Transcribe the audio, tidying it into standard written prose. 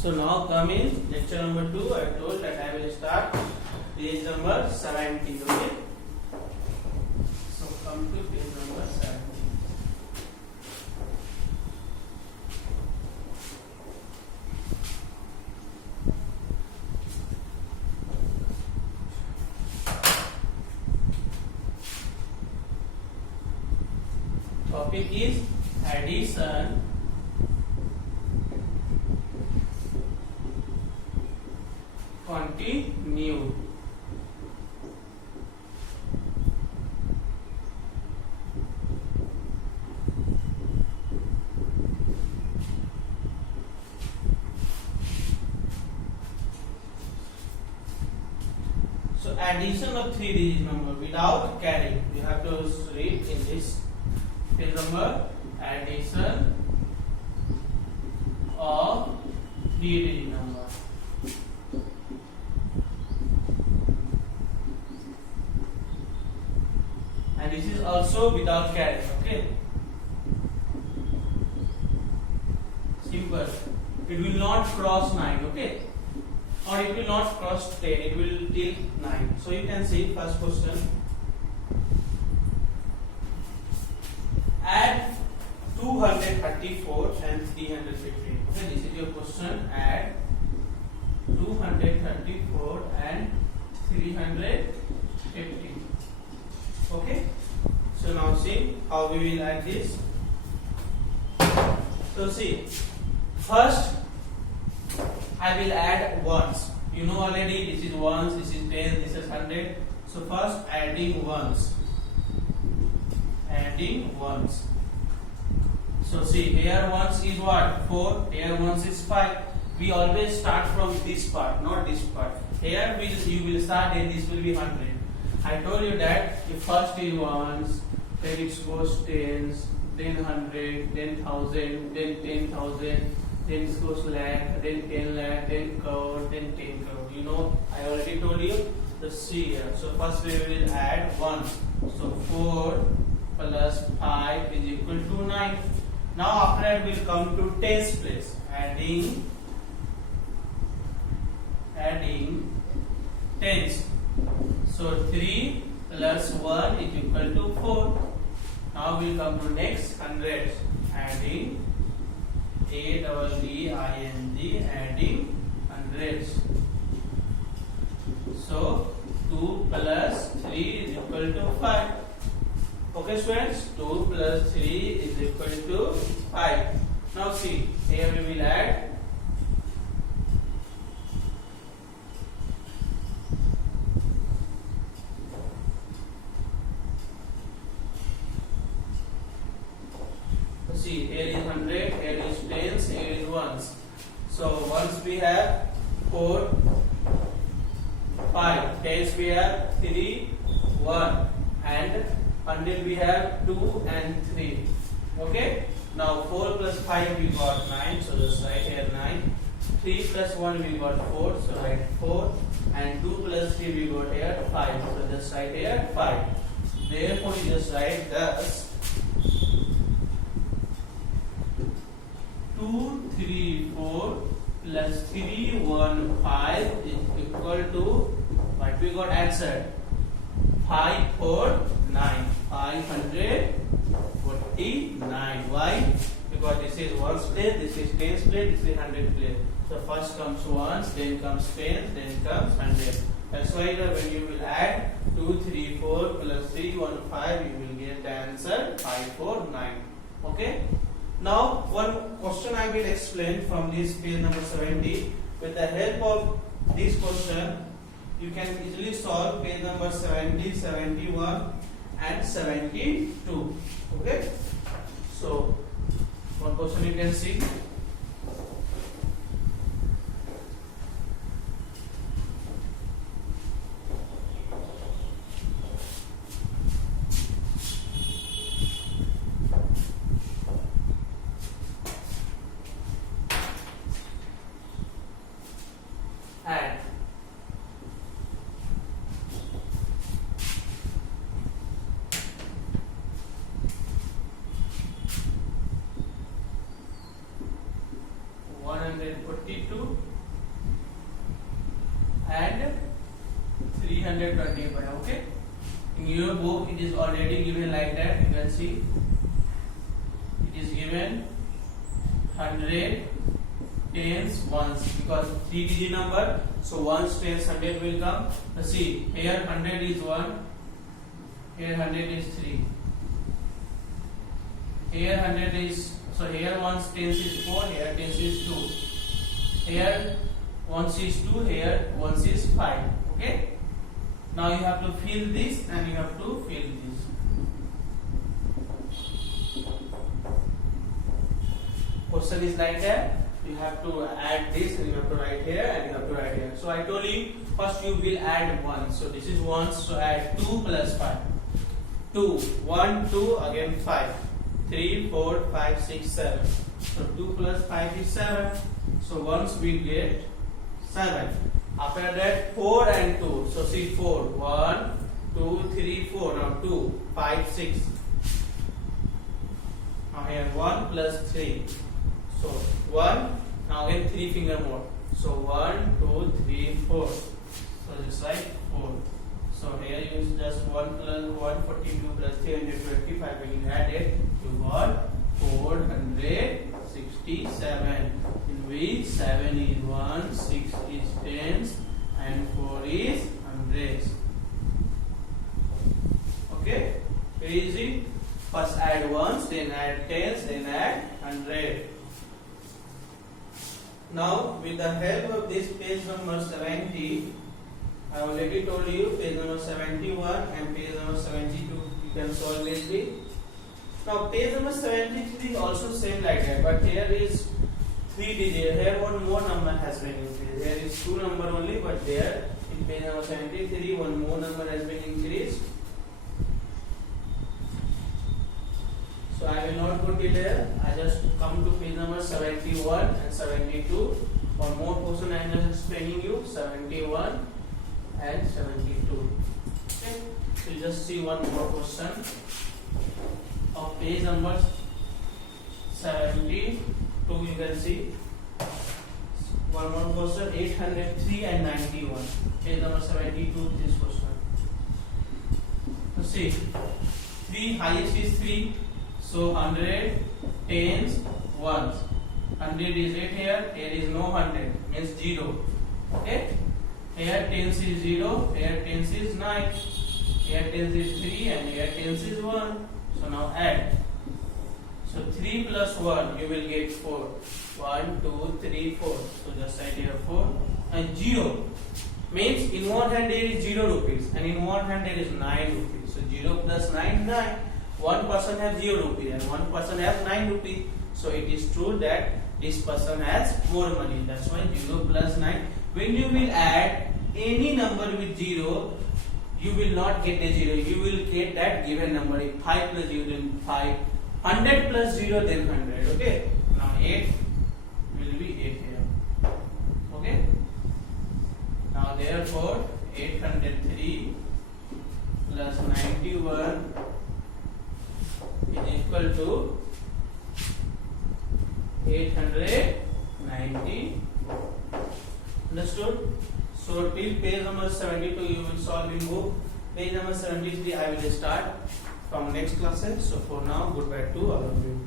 So now come in lecture number 2. I told that I will start page number 70. Okay. So come to page number 70. Topic is addition continued. So addition of 3-digit number without carry. You have to read in this page number. Addition of 3-digit number. And this is also without carry. Okay. Simple. It will not cross 9. Okay. Or it will not cross 10. It will till 9. So you can see first question. Add 234 and 315. Okay, this is your question. Add 234 and 315. Okay. So now see how we will add this. So see, first I will add ones. You know already this is ones, this is 10, this is 100. So first adding ones. Adding ones. So see, here ones is what? 4. Here ones is 5. We always start from this part, not this part. Here you will start and this will be 100. I told you that if first is ones, then it goes tens, then 100, then 1000, then 10,000, then it goes lakh, then 10 lakh, then crore, then 10 crore. You know, I already told you the C here. So first we will add 1. So 4 plus 5 is equal to 9. Now after that we will come to tens place. Adding tens. So 3 plus 1 is equal to 4. Now we will come to next hundreds. Adding ADDING, adding hundreds. So 2 plus 3 is equal to 5. Okay students, 2 plus 3 is equal to 5. Now see, here we will add see, here is 100, here is tens, here is ones. So ones we have 4, 5, tens we have 3, 1, and 100 we have 2 and 3. Okay. Now 4 plus 5 we got 9, so just write here 9. 3 plus 1 we got 4, so write 4. And 2 plus 3 we got here 5, so just write here 5. Therefore you just write thus 234 plus 315 is equal to what we got answered? 549. 549. Why? Because this is ones place, this is tens place, this is 100 place. So first comes ones, then comes tens, then comes 100. That's why when you will add 234 plus 315, you will get the answer 549. Okay. Now one question I will explain from this page number 70. With the help of this question, you can easily solve page number 70, 71 and 72. Okay. So one question you can see. Add 142 and 325. Okay, in your book it is already given like that. You can see it is given 100, tens, ones, because 3-digit number, so ones, tens, 100 will come. See, here 100 is 1, here 100 is 3, here 100 is, so here ones, tens is 4, here tens is 2, here ones is 2, here ones is 5. Okay, now you have to fill this and you have to fill this. Question is like that. You have to add this and you have to write here and you have to write here. So I told you first you will add 1. So this is 1, so add 2 plus 5. 2, 1, 2, again 5. 3, 4, 5, 6, 7. So 2 plus 5 is 7. So once we get 7. After that 4 and 2. So see 4. 1, 2, 3, 4. Now 2, 5, 6. Now here 1 plus 3. So 1, now again 3 finger more. So 1, 2, 3, 4. So just like 4. So here you use just 1 plus 142 plus 325. When you add it, you got 467. In which 7 is 1, 6 is tens, and 4 is hundreds. Okay, very easy. First add ones, then add tens, then add 100. Now, with the help of this page number 70, I already told you page number 71 and page number 72 you can solve easily. Now, page number 73 is also same like that, but here is 3 digit. Here one more number has been increased. Here is 2 number only, but there in page number 73 one more number has been increased. So I will not go till there. I just come to page number 71 and 72. One more question I am just explaining you. 71 and 72. Okay. So just see one more question of page number 72. You can see one more question. 803 and 91. Page number 72. This question. So see, 3 highest is 3. So 100, tens, ones. 100 is 8 here. Here is no 100. Means 0. Okay. Here tens is 0. Here tens is 9. Here tens is 3 and here tens is 1. So now add. So 3 plus 1 you will get 4. 1, 2, 3, 4. So just write here 4 and 0. Means in one hand there is 0 rupees and in one hand there is 9 rupees. So 0 plus 9, 9. One person has 0 rupees and one person has 9 rupees. So it is true that this person has more money. That's why 0 plus 9. When you will add any number with 0, you will not get a 0. You will get that given number. If 5 plus 0, then 5. 100 plus 0, then 100. Okay. Now 8 will be 8 here. Okay. Now therefore 803 plus 91 is equal to 890. Understood? So till page number 72 you will solve in book. Page number 73 I will start from next classes. So for now, goodbye to all of you.